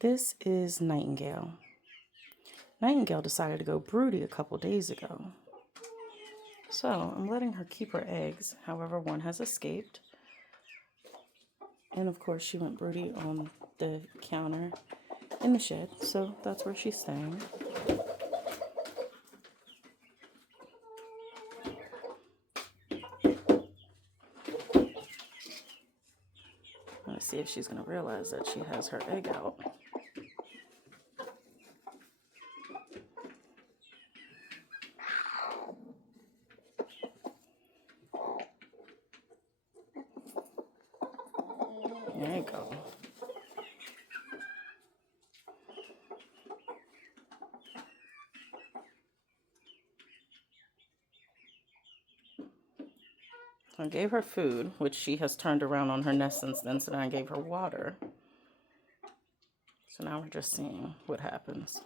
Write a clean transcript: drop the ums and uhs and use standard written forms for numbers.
This is Nightingale. Nightingale decided to go broody a couple days ago. So I'm letting her keep her eggs. However, one has escaped. And of course she went broody on the counter in the shed. So that's where she's staying. Let's see if she's going to realize that she has her egg out. There you go. I gave her food, which she has turned around on her nest since then, so then I gave her water. So now we're just seeing what happens.